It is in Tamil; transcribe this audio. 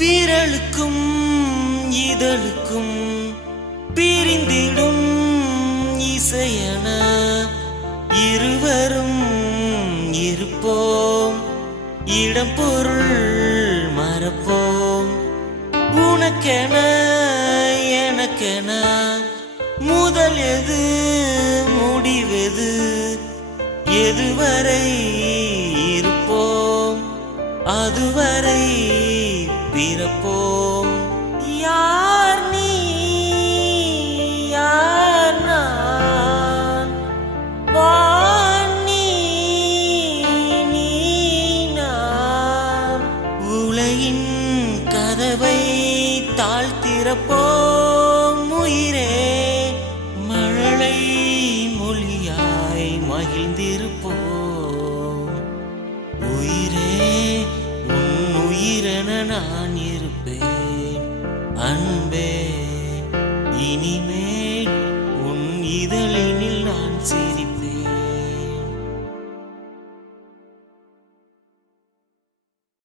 விரலுக்கும் இதழுக்கும் பிரிந்திடும் இசையன இருவரும் இருப்போம், இடம் பொருள் மறப்போம். உனக்கென எனக்கென முதல் எது முடிவெது, எதுவரை இருப்போம் அதுவரை பிறப்போம். யார் நீ யார் நான், வான் நீ நான். உலகின் கதவை தாழ்த்திறப்போம் உயிரே, மழலை மொழியாய் மகிழ்ந்திருப்போம். உயிரே உன் உயிரென நான் இருப்பேன், அன்பே இனி